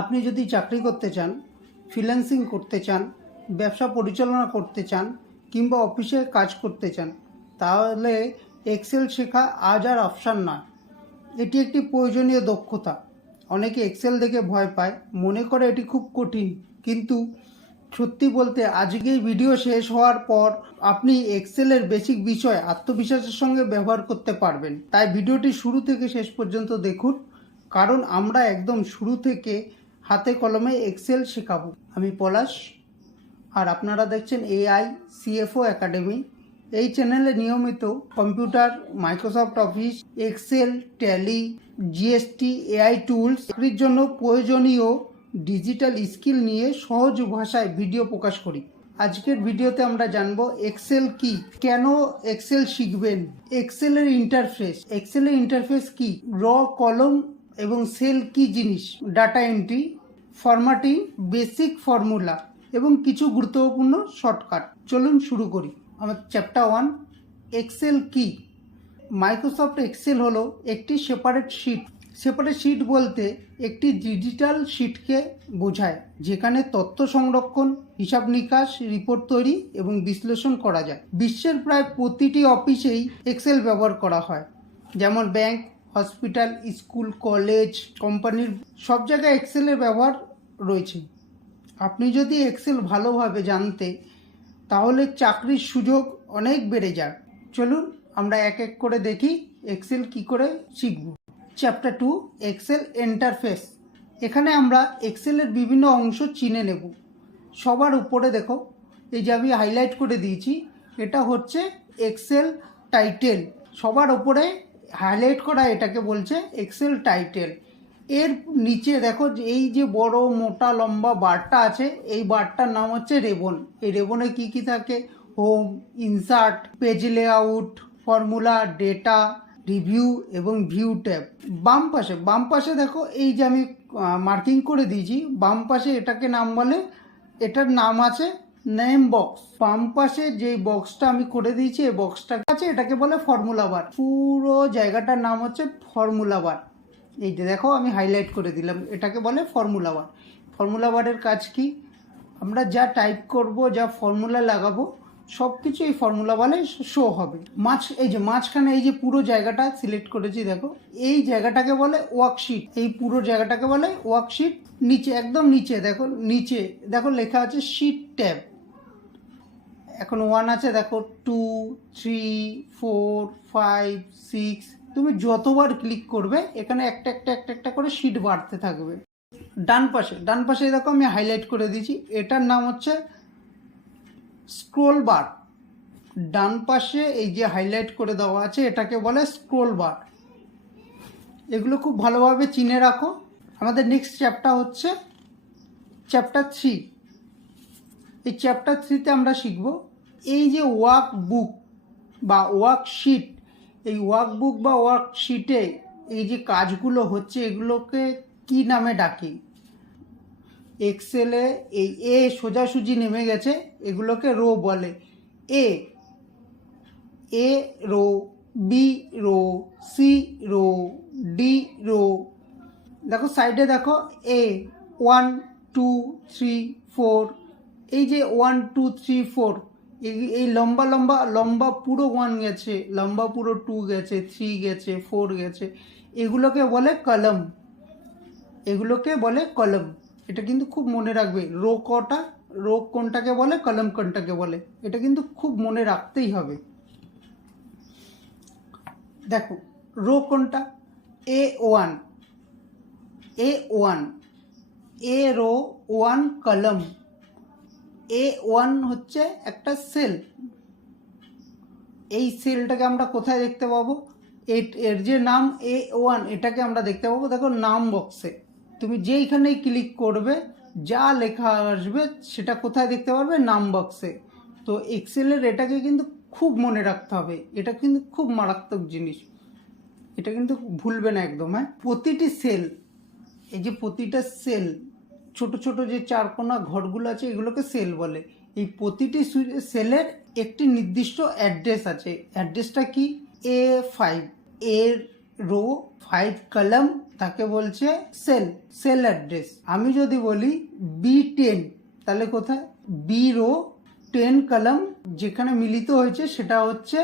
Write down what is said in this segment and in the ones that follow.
আপনি যদি চাকরি করতে চান, ফ্রিল্যান্সিং করতে চান, ব্যবসা পরিচালনা করতে চান কিংবা অফিসে কাজ করতে চান, তাহলে এক্সেল শেখা আজ আর অপশান নয়। এটি একটি প্রয়োজনীয় দক্ষতা। অনেকে এক্সেল দেখে ভয় পায়, মনে করে এটি খুব কঠিন, কিন্তু সত্যি বলতে আজকেই ভিডিও শেষ হওয়ার পর আপনি এক্সেলের বেসিক বিষয় আত্মবিশ্বাসের সঙ্গে ব্যবহার করতে পারবেন। তাই ভিডিওটি শুরু থেকে শেষ পর্যন্ত দেখুন, কারণ আমরা একদম শুরু থেকে হাতে কলমে এক্সেল শেখাবো। আমি পলাশ, আর আপনারা দেখছেন AI CFO একাডেমি। এই চ্যানেলে নিয়মিত computer, Microsoft office, Excel, Tally, GST, AI tools চাকরির জন্য প্রয়োজনীয় ডিজিটাল স্কিল নিয়ে সহজ ভাষায় ভিডিও প্রকাশ করি। আজকের ভিডিওতে আমরা জানব এক্সেল কি, কেন এক্সেল শিখবেন, এক্সেলের ইন্টারফেস কি, র কলম এবং সেল কি জিনিস, data entry, formatting, basic formula এবং কিছু গুরুত্বপূর্ণ শর্টকাট। চলুন শুরু করি। আমার চ্যাপ্টার 1, এক্সেল কি। মাইক্রোসফট এক্সেল হলো একটি সেপারেট শিট বলতে একটি ডিজিটাল শিটকে বোঝায়, যেখানে তথ্য সংরক্ষণ, হিসাব নিকাশ, রিপোর্ট তৈরি এবং বিশ্লেষণ করা যায়। বিশ্বের প্রায় প্রতিটি অফিসেই এক্সেল ব্যবহার করা হয়, যেমন ব্যাংক, হসপিটাল, স্কুল, কলেজ, কোম্পানির সব জায়গায় এক্সেলের ব্যবহার রয়েছে। আপনি যদি এক্সেল ভালোভাবে জানতে, তাহলে চাকরির সুযোগ অনেক বেড়ে যায়। চলুন আমরা এক এক করে দেখি এক্সেল কি করে শিখব। Chapter 2, Excel interface. এখানে আমরা এক্সেলের বিভিন্ন অংশ চিনে নেব। সবার উপরে দেখো, এই যে আমি হাইলাইট করে দিয়েছি, এটা হচ্ছে এক্সেল টাইটেল। সবার উপরে হাইলাইট করা এটাকে বলছে এক্সেল টাইটেল। এর নিচে দেখো, এই যে বড় মোটা লম্বা বারটা আছে, এই বারটার নাম হচ্ছে রেবন। এই রেবনে কি কি থাকে? Home, insert, page layout, formula, data, review এবং ভিউ ট্যাব। বাম পাশে দেখো, এই যে আমি মার্কিং করে দিয়েছি, বাম পাশে এটাকে নাম বলে, এটার নাম আছে নেম বক্স। বাম পাশে যে বক্সটা আমি করে দিয়েছি, এই বক্সটা আছে, এটাকে বলে ফর্মুলা বার। পুরো জায়গাটার নাম হচ্ছে ফর্মুলা বার। এই যে দেখো, আমি হাইলাইট করে দিলাম, এটাকে বলে ফর্মুলা বার। ফর্মুলা বারের কাজ কি? আমরা যা টাইপ করব, যা ফর্মুলা লাগাবো, সব কিছু এই ফর্মুলা বারে শো হবে। এই যে মাঝখানে এই যে পুরো জায়গাটা সিলেক্ট করেছি, দেখো, এই জায়গাটাকে বলে ওয়ার্কশিট। এই পুরো জায়গাটাকে বলে ওয়ার্কশিট। নিচে, একদম নিচে দেখো লেখা আছে শিট ট্যাব। এখন 1 আছে, দেখো 2, 3, 4, 5, 6। তুমি যতবার ক্লিক করবে, এখানে একটা করে শিট বাড়তে থাকবে। ডান পাশে দেখো, আমি হাইলাইট করে দিয়েছি, এটার নাম হচ্ছে স্ক্রোল বার। ডান পাশে এই যে হাইলাইট করে দেওয়া আছে, এটাকে বলে স্ক্রোল বার। এগুলো খুব ভালোভাবে চিনে রাখো। আমাদের নেক্সট চ্যাপ্টার হচ্ছে চ্যাপ্টার 3। এই চ্যাপ্টার 3তে আমরা শিখব এই যে ওয়ার্কবুক বা ওয়ার্কশিট। এই ওয়ার্কবুক বা ওয়ার্কশিটে এই যে কাজগুলো হচ্ছে, এগুলোকে কি নামে ডাকি? এক্সেলে এই সোজাসুজি নেমে গেছে, এগুলোকে রো বলে। A row, B row, C row, D row. দেখো সাইডে দেখো, 1, 2, 3, 4। এই যে 1, 2, 3, 4, এই লম্বা পুরো 1 গেছে, লম্বা পুরো 2 গেছে, 3 গেছে, 4 গেছে। এগুলোকে বলে কলম। এটা কিন্তু খুব মনে রাখবে, রো কোনটাকে বলে, কলম কোনটাকে বলে, এটা কিন্তু খুব মনে রাখতেই হবে। দেখো, রো কোনটা? A1, এ রো 1 কলম। A1 হচ্ছে একটা সেল। এই সেলটাকে আমরা কোথায় দেখতে পাবো? এর যে নাম A1, এটাকে আমরা দেখতে পাবো, দেখো, নাম বক্সে। তুমি যেইখানেই ক্লিক করবে, যা লেখা আসবে সেটা কোথায় দেখতে পারবে? নাম বক্সে। তো এক্সেলের এটাকে কিন্তু খুব মনে রাখতে হবে, এটা কিন্তু খুব মারাত্মক জিনিস, এটা কিন্তু ভুলবে না একদম। হ্যাঁ, প্রতিটি সেল, এই যে প্রতিটা সেল, ছোট ছোট যে 4 কোণা ঘরগুলো আছে, এগুলোকে সেল বলে। এই প্রতিটি সেলের একটি নির্দিষ্ট অ্যাড্রেস আছে। অ্যাড্রেসটা কি? A5, এর রো 5 কলাম তাকে বলছে সেল অ্যাড্রেস। আমি যদি বলি B10 তাহলে কোথায় বি রো 10 কলাম যেখানে মিলিত হয়েছে সেটা হচ্ছে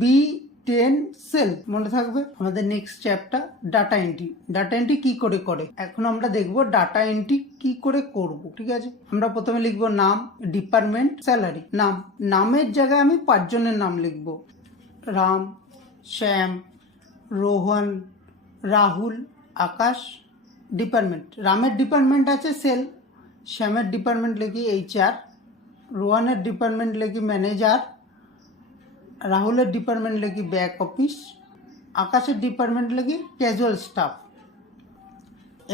B10 সেল। মনে থাকবে। আমাদের next chapter data entry. Data entry কি করে করে এখন আমরা দেখব ডাটা এন্ট্রি কি করে করব। ঠিক আছে, আমরা প্রথমে লিখব নাম, ডিপার্টমেন্ট, স্যালারি। নামের জায়গায় আমি 5 জনের নাম লিখব, রাম, শ্যাম, রোহন, রাহুল, আকাশ। ডিপার্টমেন্ট, রামের ডিপার্টমেন্ট আছে সেল, শ্যামের ডিপার্টমেন্ট লিখি HR, রোহনের ডিপার্টমেন্ট লিখি ম্যানেজার, রাহুলের ডিপার্টমেন্ট লিখি ব্যাক অফিস, আকাশের ডিপার্টমেন্ট লিখি ক্যাজুয়াল স্টাফ।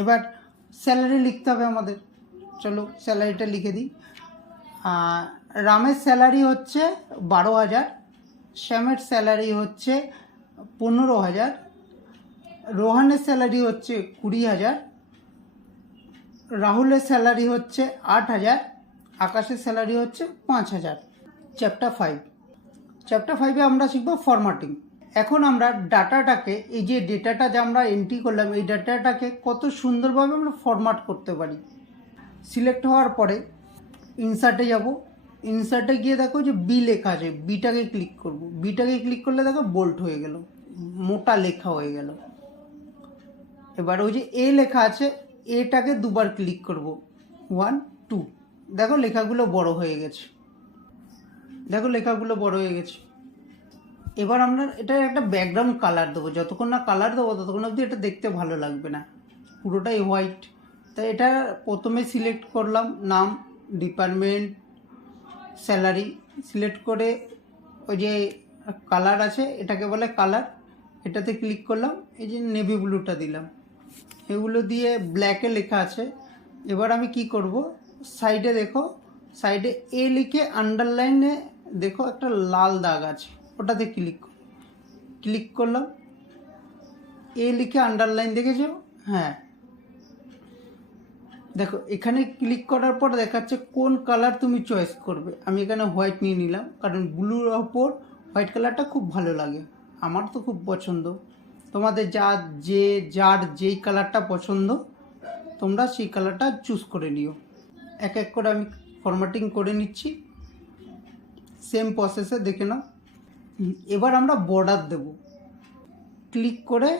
এবার স্যালারি লিখতে হবে আমাদের। চলো স্যালারিটা লিখে দিই। রামের স্যালারি হচ্ছে 12,000, শ্যামের স্যালারি হচ্ছে 15,000, রোহানের স্যালারি হচ্ছে 20,000, রাহুলের স্যালারি হচ্ছে 8,000, আকাশের স্যালারি হচ্ছে 5,000। চ্যাপ্টার 5 আমরা শিখবো ফরম্যাটিং। এখন আমরা ডাটাটাকে, এই যে ডেটাটা যা আমরা এন্ট্রি করলাম, এই ডাটাটাকে কত সুন্দরভাবে আমরা ফরম্যাট করতে পারি। সিলেক্ট হওয়ার পরে ইনসার্টে যাব, ইনসার্টে গিয়ে দেখো যে বি লেখা আছে, বিটাকে ক্লিক করব। বিটাকে ক্লিক করলে দেখো বোল্ড হয়ে গেল, মোটা লেখা হয়ে গেল। এবার ওই যে এ লেখা আছে, এটাকে দুবার ক্লিক করব, 1 2। দেখো লেখাগুলো বড় হয়ে গেছে, এবার আমরা এটা একটা ব্যাকগ্রাউন্ড কালার দেবো। যতক্ষণ না কালার দেবো ততক্ষণ অবধি এটা দেখতে ভালো লাগবে না, পুরোটাই হোয়াইট। তাই এটা প্রথমে সিলেক্ট করলাম, নাম, ডিপার্টমেন্ট, স্যালারি সিলেক্ট করে ওই যে কালার আছে এটাকে বলে কালার, এটাতে ক্লিক করলাম, এই যে নেভি ব্লুটা দিলাম, এগুলো দিয়ে ব্ল্যাকে লেখা আছে। এবার আমি কি করব, সাইডে দেখো, সাইডে এ লিখে আন্ডারলাইনে দেখো একটা লাল দাগ আছে, ওটাতে ক্লিক করলাম, এ লিখে আন্ডারলাইন দেখেছো? হ্যাঁ, দেখো এখানে ক্লিক করার পর দেখাচ্ছে কোন কালার তুমি চয়েস করবে। আমি এখানে হোয়াইট নিয়ে নিলাম, কারণ ব্লুর ওপর হোয়াইট কালারটা খুব ভালো লাগে, আমার তো খুব পছন্দ। তোমাদের যার যেই কালারটা পছন্দ তোমরা সেই কালারটা চুজ করে নিও। এক এক করে আমি ফরম্যাটিং করে নিচ্ছি, সেম প্রসেসে দেখে নাও। এবার আমরা বর্ডার দেব, ক্লিক করে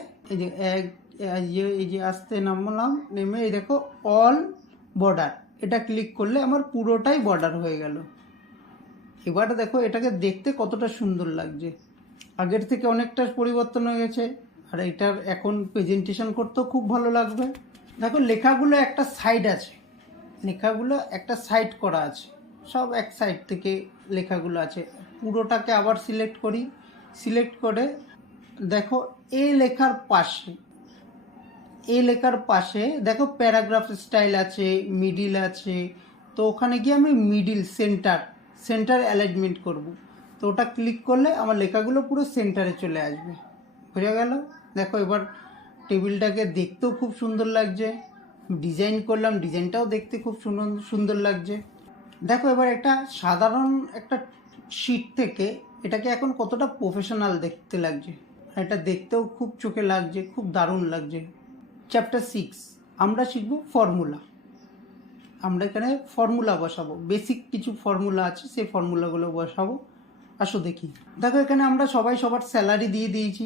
এই যে আসতে নামলাম, নেমে এই দেখো অল বর্ডার, এটা ক্লিক করলে আমার পুরোটাই বর্ডার হয়ে গেল। এবার দেখো এটাকে দেখতে কতটা সুন্দর লাগছে, আগের থেকে অনেকটা পরিবর্তন হয়ে গেছে। আর এটার এখন প্রেজেন্টেশন করতেও খুব ভালো লাগবে। দেখো লেখাগুলো একটা সাইড আছে, লেখাগুলো একটা সাইড করা আছে, সব এক সাইড থেকে লেখাগুলো আছে। পুরোটাকে আবার সিলেক্ট করি, সিলেক্ট করে দেখো এ লেখার পাশে দেখো প্যারাগ্রাফ স্টাইল আছে, মিডিল আছে। তো ওখানে গিয়ে আমি মিডিল সেন্টার অ্যালাইনমেন্ট করব। তো ওটা ক্লিক করলে আমার লেখাগুলো পুরো সেন্টারে চলে আসবে। বোঝা গেল? দেখো এবার টেবিলটাকে দেখতেও খুব সুন্দর লাগছে, ডিজাইন করলাম, ডিজাইনটাও দেখতে খুব সুন্দর লাগছে। দেখো এবার একটা সাধারণ একটা শিট থেকে এটাকে এখন কতটা প্রফেশনাল দেখতে লাগছে, এটা দেখতেও খুব চোখে লাগছে, খুব দারুণ লাগছে। চ্যাপ্টার 6 আমরা শিখব ফর্মুলা। আমরা এখানে ফর্মুলা বসাবো, বেসিক কিছু ফর্মুলা আছে, সেই ফর্মুলাগুলো বসাবো। আসো দেখি। দেখো এখানে আমরা সবাই সবার স্যালারি দিয়ে দিয়েছি,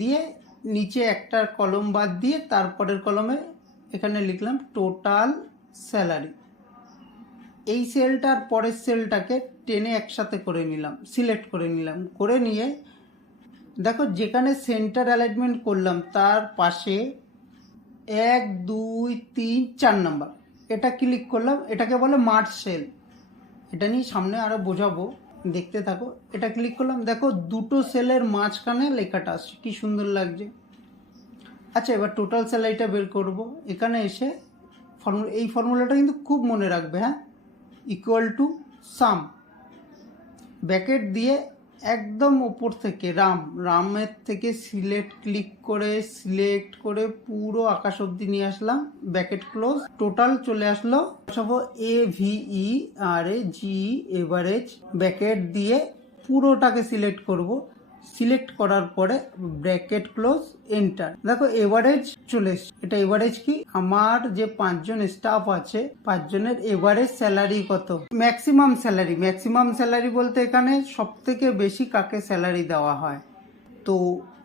দিয়ে নিচে একটা কলম বাদ দিয়ে তারপরের কলমে এখানে লিখলাম টোটাল স্যালারি। এই সেলটার পরের সেলটাকে টেনে একসাথে করে নিলাম, সিলেক্ট করে নিলাম, করে নিয়ে দেখো যেখানে সেন্টার অ্যালাইনমেন্ট করলাম তার পাশে 1 2 3 4 নাম্বার এটা ক্লিক করলাম, এটাকে বলে মার্জ সেল। এটা নিয়ে সামনে আরও বোঝাবো, দেখতে থাকো। এটা ক্লিক করলাম, দেখো দুটো সেলের মাঝখানে লেখাটা আসছে, কি সুন্দর লাগছে। আচ্ছা এবার টোটাল স্যালারিটা বের করব। এখানে এসে এই ফর্মুলাটা কিন্তু খুব মনে রাখবে, হ্যাঁ, ইকুয়াল টু সাম, ব্র্যাকেট দিয়ে একদম ওপর থেকে রামের থেকে সিলেক্ট করে পুরো আকাশ অবধি নিয়ে আসলাম, ব্র্যাকেট ক্লোজ, টোটাল চলে আসলো। সব AVERAG এভারেজ, ব্র্যাকেট দিয়ে পুরোটাকে সিলেক্ট করব, সিলেক্ট করার পরে ব্র্যাকেট ক্লোজ এন্টার। দেখো এভারেজ চলে এসছে। এটা এভারেজ কি, আমার যে 5 জন স্টাফ আছে 5 জনের এভারেজ স্যালারি কত, ম্যাক্সিমাম স্যালারি। ম্যাক্সিমাম স্যালারি বলতে এখানে সব থেকে বেশি কাকে স্যালারি দেওয়া হয়। তো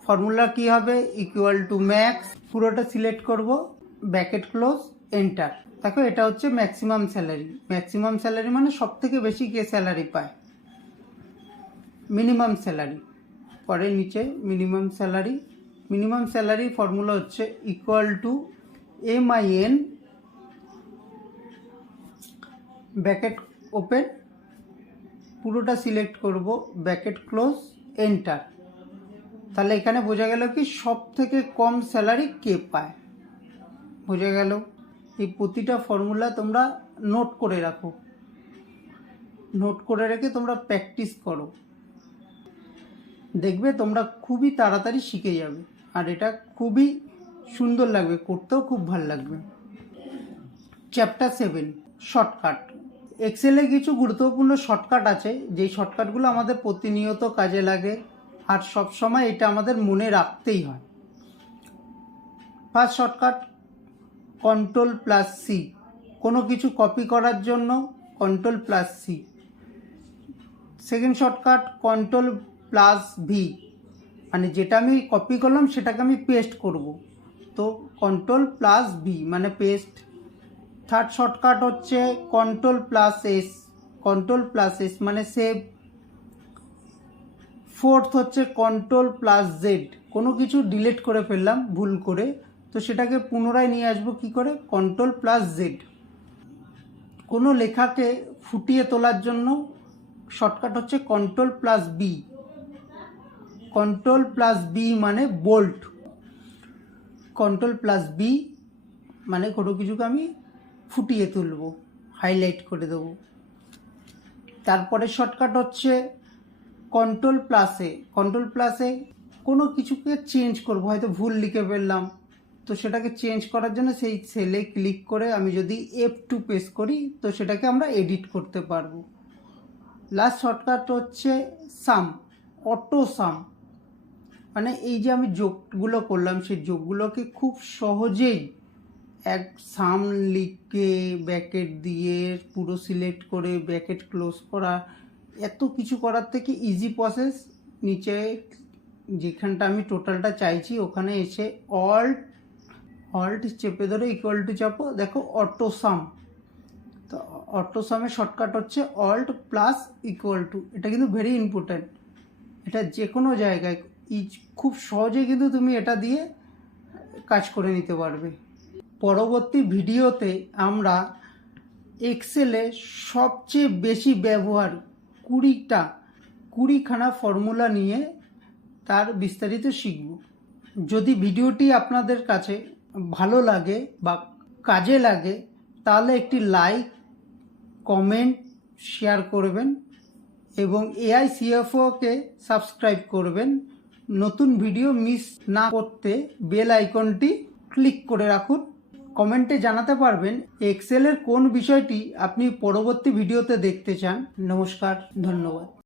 ফর্মুলা কি হবে, ইকুয়াল টু ম্যাক্স, পুরোটা সিলেক্ট করব, ব্র্যাকেট ক্লোজ এন্টার। দেখো এটা হচ্ছে ম্যাক্সিমাম স্যালারি। ম্যাক্সিমাম স্যালারি মানে সব থেকে বেশি কে স্যালারি পায়। মিনিমাম স্যালারি, পরে নিচে minimum salary. Minimum salary formula হচ্ছে equal to MIN bracket open, পুরোটা সিলেক্ট করব, ব্র্যাকেট ক্লোজ এন্টার। তাহলে এখানে বোঝা গেল কি সব থেকে কম স্যালারি কে পায়, বোঝা গেল। এই প্রতিটা ফর্মুলা তোমরা নোট করে রাখো, নোট করে রেখে তোমরা প্র্যাকটিস করো, দেখবে তোমরা খুবই তাড়াতাড়ি শিখে যাবে। আর এটা খুবই সুন্দর লাগবে, করতেও খুব ভালো লাগবে। Chapter 7 shortcut. এক্সেলে কিছু গুরুত্বপূর্ণ শর্টকাট আছে, যেই শর্টকাটগুলো আমাদের প্রতিনিয়ত কাজে লাগে আর সব সময় এটা আমাদের মনে রাখতেই হয়। ফার্স্ট শর্টকাট Ctrl+C, কোনো কিছু কপি করার জন্য Ctrl+C। সেকেন্ড শর্টকাট Ctrl+V, মানে যেটা আমি কপি করলাম সেটাকে আমি পেস্ট করব, তো Ctrl+V মানে পেস্ট। থার্ড শর্টকাট হচ্ছে Ctrl+S, Ctrl+S মানে সেভ। ফোর্থ হচ্ছে Ctrl+Z, কোনো কিছু ডিলিট করে ফেললাম ভুল করে, তো সেটাকে পুনরায় নিয়ে আসবো কি করে, Ctrl+Z। কোনো লেখাকে ফুটিয়ে তোলার জন্য শর্টকাট হচ্ছে Ctrl+B, Ctrl+B মানে বোল্ড। Ctrl+B মানে কোনো কিছুকে আমি ফুটিয়ে তুলব, হাইলাইট করে দেবো। তারপরে শর্টকাট হচ্ছে Ctrl+A, Ctrl+A কোনো কিছুকে চেঞ্জ করব, হয়তো ভুল লিখে ফেললাম, তো সেটাকে চেঞ্জ করার জন্য সেই সেলে ক্লিক করে আমি যদি F2 প্রেস করি তো সেটাকে আমরা এডিট করতে পারবো। লাস্ট শর্টকাট হচ্ছে সাম, অটো সাম, মানে এই যে আমি যোগগুলো করলাম সেই যোগগুলোকে খুব সহজেই এক সাম লিখে ব্র্যাকেট দিয়ে পুরো সিলেক্ট করে ব্র্যাকেট ক্লোজ করা, এত কিছু করার থেকে ইজি প্রসেস। নিচে যেখানটা আমি টোটালটা চাইছি ওখানে এসে অল্ট চেপে ধরে ইকুয়াল টু চাপো, দেখো অটো সাম। তো অটো সামের শর্টকাট হচ্ছে Alt+=, এটা কিন্তু ভেরি ইম্পর্ট্যান্ট। এটা যে কোনো জায়গায় খুব সহজে কিন্তু তুমি এটা দিয়ে কাজ করে নিতে পারবে। পরবর্তী ভিডিওতে আমরা এক্সেলে সবচেয়ে বেশি ব্যবহার 20খানা ফর্মুলা নিয়ে তার বিস্তারিত শিখব। যদি ভিডিওটি আপনাদের কাছে ভালো লাগে বা কাজে লাগে তাহলে একটি লাইক, কমেন্ট, শেয়ার করবেন এবং AICFO-কে সাবস্ক্রাইব করবেন। নতুন ভিডিও মিস না করতে বেল আইকনটি ক্লিক করে রাখুন। কমেন্টে জানাতে পারবেন এক্সেলের কোন বিষয়টি আপনি পরবর্তী ভিডিওতে দেখতে চান। নমস্কার, ধন্যবাদ।